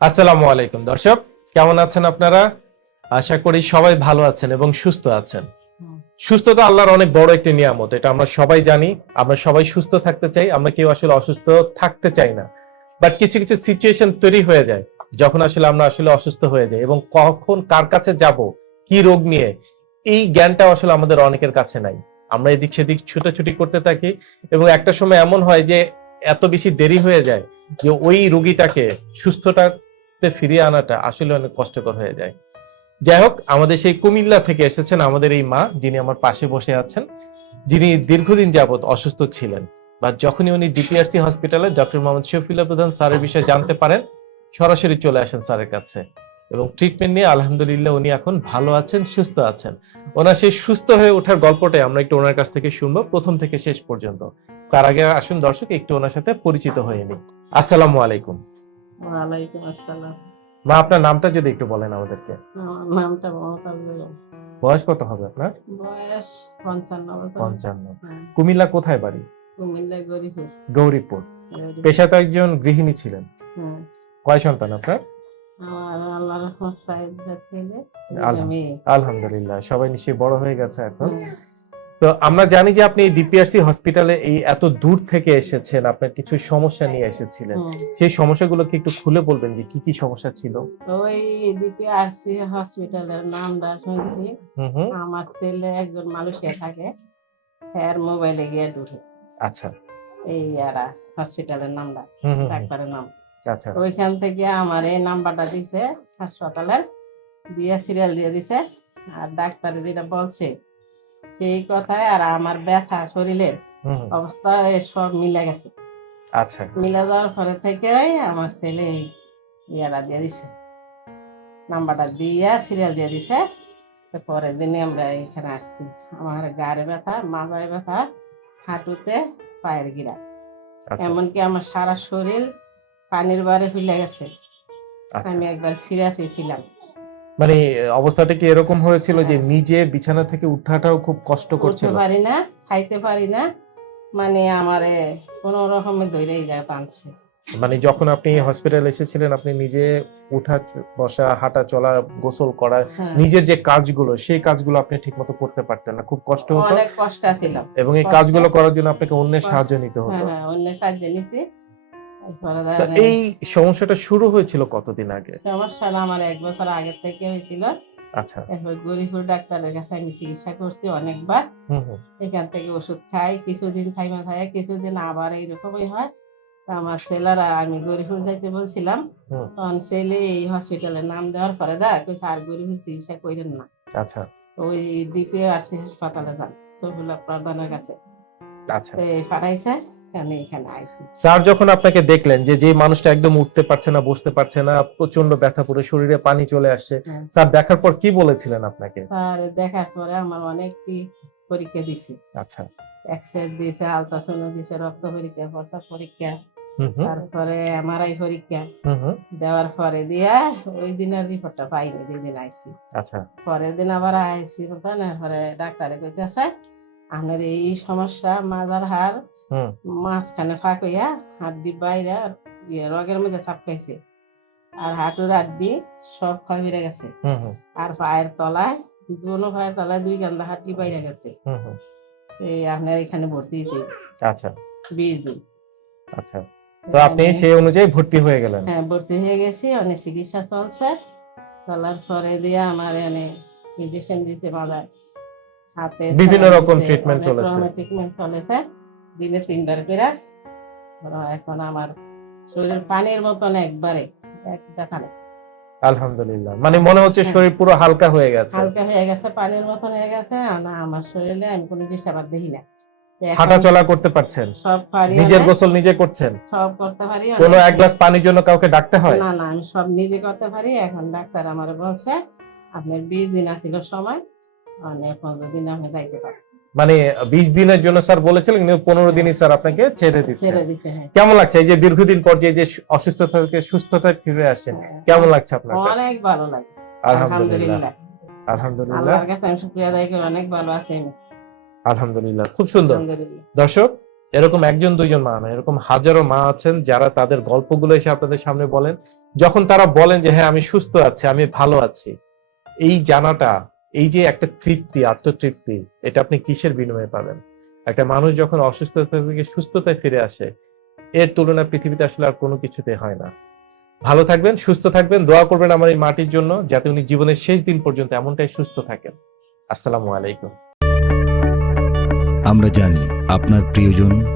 আসসালামু আলাইকুম দর্শক। কেমন আছেন আপনারা? আশা করি সবাই ভালো আছেন এবং সুস্থ আছেন। সুস্থতা আল্লাহর অনেক বড় একটি নিয়ামত এটা আমরা সবাই জানি। আমরা সবাই সুস্থ থাকতে চাই আমরা কেউ আসলে অসুস্থ থাকতে চাই না। বাট কিছু কিছু সিচুয়েশন তৈরি হয়ে যায় যখন আসলে আমরা আসলে অসুস্থ হয়ে যাই এবং কখন কার কাছে যাব কি রোগ নিয়ে এই জ্ঞানটা আসলে আমাদের অনেকের কাছে নাই। আমরা এদিক সেদিক ছুটাছুটি করতে থাকি এবং একটা সময় এমন হয় যে এত বেশি দেরি হয়ে যায় যে ওই রোগীটাকে সুস্থতাতে ফিরিয়ে আনাটা আসলে অনেক কষ্টকর হয়ে যায়। যাই হোক, আমাদের সেই কুমিল্লা থেকে এসেছেন আমাদের এই মা, যিনি আমার পাশে বসে আছেন। যিনি দীর্ঘদিন যাবত অসুস্থ ছিলেন বা যখনই উনি ডিপিআরসি হসপিটালে ডক্টর মোহাম্মদ শফিউল্লাহ প্রধান স্যারের বিষয়ে জানতে পারেন, সরাসরি চলে আসেন স্যারের কাছে এবং ট্রিটমেন্ট নিয়ে আলহামদুলিল্লাহ উনি এখন ভালো আছেন, সুস্থ আছেন। ওনার সেই সুস্থ হয়ে ওঠার গল্পটাই আমরা একটু ওনার কাছ থেকে শুনব, প্রথম থেকে শেষ পর্যন্ত। তার আগে আসুন দর্শক, একটু ওনার সাথে পরিচিত হয়ে নিই। আসসালামু আলাইকুম। ওয়ালাইকুম আসসালাম। মা আপনার নামটা যদি একটু বলেন আমাদেরকে। আমার নামটা মমতা বেগম বয়স কত হবে আপনার? বয়স পঞ্চান্ন বছর। পঞ্চান্ন। হ্যাঁ, কুমিল্লা কোথায় বাড়ি? কুমিল্লা গরিপুর। গৌরীপুর। পেশাতে একজন গৃহিণী ছিলেন। হ্যাঁ, কয় সন্তান আপনার? আলহামদুলিল্লাহ সবাই নিশ্চয়ই বড় হয়ে গেছে এখন। হ্যাঁ, তো আমরা জানি যে আপনি ডিপিআরসি হসপিটালে এই এত দূর থেকে এসেছেন আপনার কিছু সমস্যা নিয়ে এসেছিলেন। সেই সমস্যাগুলো কি একটু খুলে বলবেন যে কি কি সমস্যা ছিল? ওই আসছি হসপিটালের নামটা শুনছি। আমার ছেলে একজন মালয়েশিয়া থাকে এর মোবাইলে গিয়ে ঢুকে। আচ্ছা। এই আর হসপিটালের নামটা ডাক্তারের নাম। আচ্ছা। ওইখান থেকে আমার এই নাম্বারটা দিছে হাসপাতালের দিয়ে সিরিয়াল দিয়ে দিছে আর ডাক্তারে যেটা বলছে সেই কথায় আর আমার ব্যথা শরীরের অবস্থা সব মিলে গেছে। আচ্ছা। মিলে যাওয়ার পরে থেকে আমার ছেলে ইয়েটা দিয়ে দিছে। নাম্বারটা দিয়ে সিরিয়াল দিয়ে দিছে। পরের দিনে আমরা এখানে আসছি। আমার গাড়ে ব্যথা মাথায় ব্যথা হাঁটুতে পায়ের গিরা। আচ্ছা। এমনকি আমার সারা শরীর পানির বারে ফুলে গেছে। আচ্ছা। আমি একবার সিরিয়াস ছিলাম। মানে অবস্থাটা কি এরকম হয়েছিল যে নিজে বিছানা থেকে উঠাটাও খুব কষ্ট করছিল? পারি না খাইতে পারি না মানে আমারে কোনো রকমের ধৈর্যই যায় টানছে। মানে যখন আপনি হসপিটাল এসেছিলেন আপনি নিজে উঠা বসা হাঁটা চলা গোসল করা হ্যাঁ, নিজের যে কাজগুলো সেই কাজগুলো আপনি ঠিকমতো করতে পারতেন না খুব কষ্ট হতো। অনেক কষ্ট ছিল এবং এই কাজগুলো করার জন্য আপনাকে অন্যের সাহায্য নিতে হ্যাঁ হতো। হ্যাঁ অন্য সাহায্য তারপরে তো এই সমস্যাটা শুরু হয়েছিল কতদিন আগে? সমস্যাটা আমার এক বছর আগে থেকে হয়েছিল। আচ্ছা। এরপর গরিপুর ডাক্তারের কাছে আমি চিকিৎসা করছি অনেকবার। এখান থেকে ওষুধ খাই কিছুদিন খাই না খাই কিছুদিন আবার এইরকমই হয়। তা আমার ছেলেরা আমি গরিপুর যাইতে বলছিলাম। তখন ছেলে এই হসপিটালের নাম দেওয়ার পরে দা কইছে আর গরিপুর চিকিৎসা করেন না। আচ্ছা। ওই দ্বিতীয় আসছে হাসপাতালে যান সফিলা প্রধানের কাছে। আচ্ছা। এই পাঠাইছে। আমি এখানে আইছি স্যার যখন আপনাকে দেখলেন যে যে মানুষটা একদম উঠতে পারছে না বসতে পারছে না প্রচণ্ড ব্যথা পুরো শরীরে পানি চলে আসছে হ্যাঁ। স্যার দেখার পর কি বলেছিলেন আপনাকে? আর দেখার পরে আমার অনেকটি পরীক্ষা দিছে আচ্ছা। এক্সরে দিছে আলট্রাসাউন্ড দিছে রক্ত পরীক্ষা প্রস্তাব পরীক্ষা। তারপরে এমআরআই পরীক্ষা। দেওয়ার পরে দিয়া ওই দিনের রিপোর্টটা পাইনি দুই দিন আইছি আচ্ছা। পরের দিন আবার আইছি পরে ডাক্তারে কইতেছে আপনার এই সমস্যা মাজার হার হুম মাঝখানে ফাঁক হইয়া হাড্ডি বাইরে রগের মধ্যে চাপকাইছে। আর হাঁটুর হাড্ডি সব ক্ষয় বেড়ে গেছে। আর পায়ের তলায় দুনো পায়ের তলায় দুই গান্দা হাড্ডি বাইরে গেছে। এই আপনার এখানে ভর্তি হয়েছে আচ্ছা। বিশ দিন। আচ্ছা। তো আপনি সেই অনুযায়ী ভর্তি হয়ে গেলেন? হ্যাঁ ভর্তি হয়ে গেছি অনেক চিকিৎসা চলছে। চলার পরে দিয়ে আমার এনে ইঞ্জেকশন দিয়েছে মাথায়। হাতে বিভিন্ন রকম ট্রিটমেন্ট চলেছে। treatment চলেছে। দিনে তিনবার করে এখন আমার শরীর পানির মতন একবারে এক দেখা আলহামদুলিল্লাহ মানে মনে হচ্ছে হ্যাঁ। শরীর পুরো হালকা হয়ে গেছে। হালকা হয়ে গেছে পানির মতন হয়ে গেছে না আমার শরীরে আমি কোনো ডিস্টার্ব দেখি না। হাঁটা চলা করতে পারছেন? সব পারি নিজের গোসল নিজে করছেন? সব করতে পারি কোনো এক গ্লাস পানির জন্য কাউকে ডাকতে হয়? না না আমি সব নিজে করতে পারি। এখন ডাক্তার আমার বলছে আপনার বিশ দিন আসিল সময় মানে পনেরো দিন আমি যাইতে পারেন মানে বিশ দিনের জন্য স্যার বলেছিলেন কিন্তু পনেরো দিনই স্যার আপনাকে ছেড়ে দিচ্ছে হ্যাঁ। কেমন লাগছে? এই যে দীর্ঘদিন পর যে অসুস্থতা থেকে সুস্থতায় ফিরে আসছেন হ্যাঁ। কেমন লাগছে আপনার অনেক ভালো লাগে। আলহামদুলিল্লাহ। আলহামদুলিল্লাহ। আলহামদুলিল্লাহ। আল্লাহর কাছে আমি শুক্রিয়া আদায় করি অনেক ভালো আছি আলহামদুলিল্লাহ। খুব সুন্দর। দর্শক এরকম একজন দুইজন মা না এরকম হাজারো মা আছেন যারা তাদের গল্পগুলো এসে আপনাদের সামনে বলেন। যখন তারা বলেন যে হ্যাঁ আমি সুস্থ আছি আমি ভালো আছি। এই জানাটা এই যে একটা তৃপ্তি, আত্মতৃপ্তি, এটা আপনি কিসের বিনিময়ে পাবেন? একটা মানুষ যখন অসুস্থতা থেকে সুস্থতায় ফিরে আসে, এর তুলনা পৃথিবীতে আসলে আর কোনো কিছুতে হয় না। ভালো থাকবেন, সুস্থ থাকবেন, দোয়া করবেন আমার এই মাটির জন্য, যাতে উনি জীবনের শেষ দিন পর্যন্ত এমনটাই সুস্থ থাকেন। আসসালামু আলাইকুম। আমরা জানি আপনার প্রিয়জন